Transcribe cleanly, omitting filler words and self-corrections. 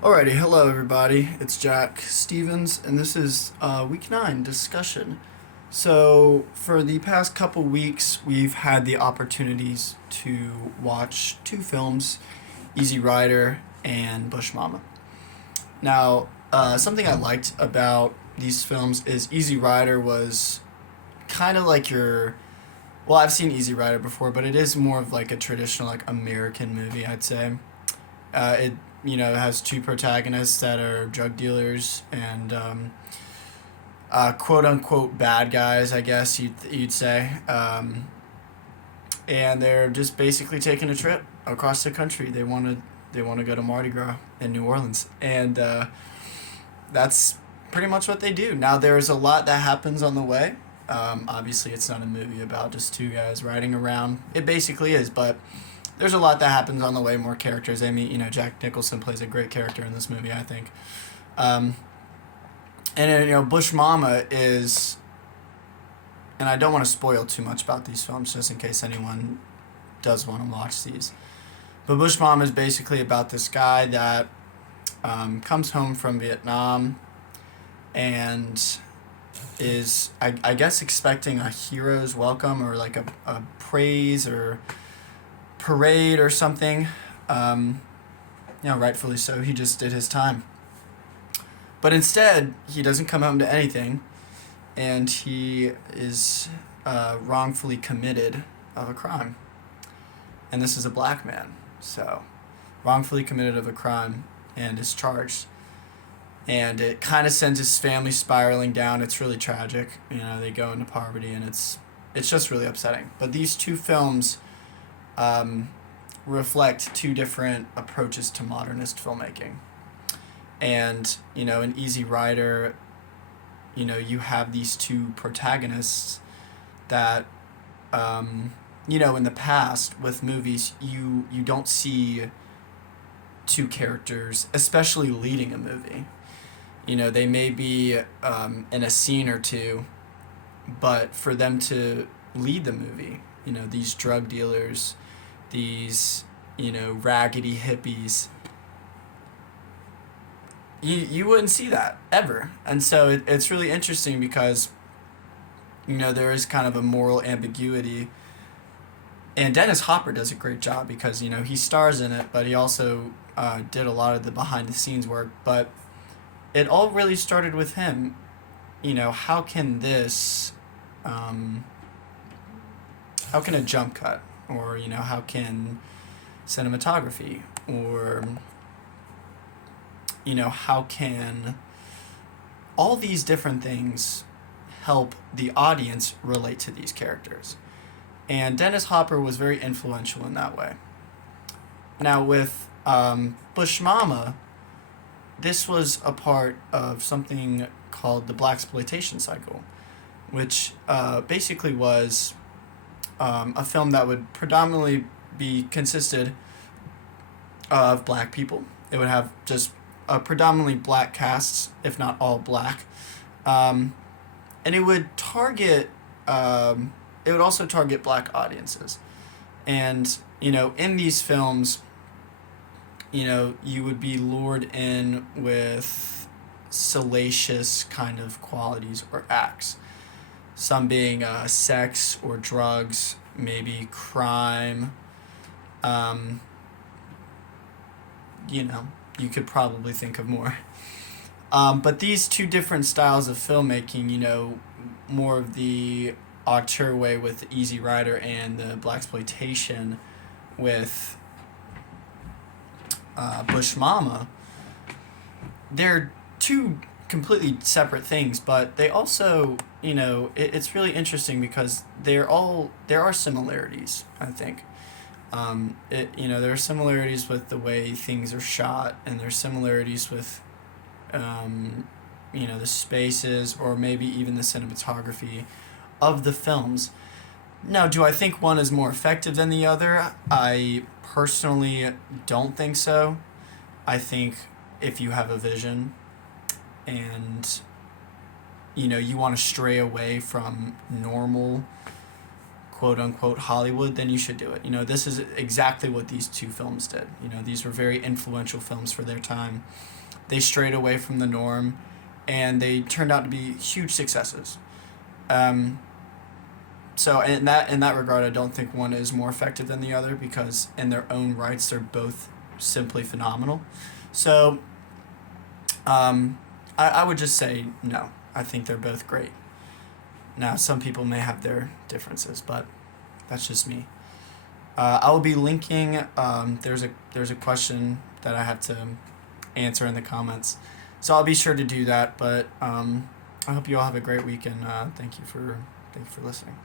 Alrighty, hello everybody. It's Jack Stevens, and this is week 9 discussion. So, for the past couple weeks, we've had the opportunities to watch two films, Easy Rider and Bush Mama. Now, something I liked about these films is Easy Rider was kind of like your. Well, I've seen Easy Rider before, but it is more of like a traditional, like American movie, I'd say. It has two protagonists that are drug dealers and quote unquote bad guys, I guess you'd say. And they're just basically taking a trip across the country. They want to go to Mardi Gras in New Orleans, and that's pretty much what they do. Now there's a lot that happens on the way. Obviously, it's not a movie about just two guys riding around. It basically is, but there's a lot that happens on the way. More characters. I mean, Jack Nicholson plays a great character in this movie, I think. Um, and Bush Mama is, and I don't want to spoil too much about these films, just in case anyone does want to watch these. But Bush Mama is basically about this guy that comes home from Vietnam and is, I guess, expecting a hero's welcome or like a praise or parade or something. Rightfully so. He just did his time. But instead, he doesn't come home to anything, and he is wrongfully committed of a crime. And this is a black man, so wrongfully committed of a crime and is charged. And it kind of sends his family spiraling down. It's really tragic. They go into poverty, and it's just really upsetting. But these two films reflect two different approaches to modernist filmmaking. And, in Easy Rider, you have these two protagonists that, in the past with movies, you don't see two characters, especially leading a movie. They may be in a scene or two, but for them to lead the movie, these drug dealers, these, raggedy hippies, you wouldn't see that ever. And so it's really interesting because, there is kind of a moral ambiguity. And Dennis Hopper does a great job because, he stars in it, but he also did a lot of the behind the scenes work. But it all really started with him. How can this, how can a jump cut, or, how can cinematography, or, how can all these different things help the audience relate to these characters? And Dennis Hopper was very influential in that way. Now, with Bush Mama, this was a part of something called the blaxploitation cycle, which basically was a film that would predominantly be consisted of black people. It would have just predominantly black casts, if not all black, and it would target. It would also target black audiences, and in these films, you would be lured in with salacious kind of qualities or acts. Some being sex or drugs, maybe crime. Um, you could probably think of more. But these two different styles of filmmaking, more of the auteur way with Easy Rider and the blaxploitation with Bush Mama, they're two completely separate things, but they also, it's really interesting because there are similarities, I think. There are similarities with the way things are shot, and there's similarities with, the spaces, or maybe even the cinematography of the films. Now, do I think one is more effective than the other? I personally don't think so. I think if you have a vision and, you want to stray away from normal, quote unquote Hollywood, then you should do it. You know, this is exactly what these two films did. You know, these were very influential films for their time. They strayed away from the norm, and they turned out to be huge successes. Um, so in that regard, I don't think one is more effective than the other, because in their own rights, they're both simply phenomenal. So I would just say no. I think they're both great. Now, some people may have their differences, but that's just me. I will be linking. There's a question that I have to answer in the comments, so I'll be sure to do that. But I hope you all have a great week, and thank you for listening.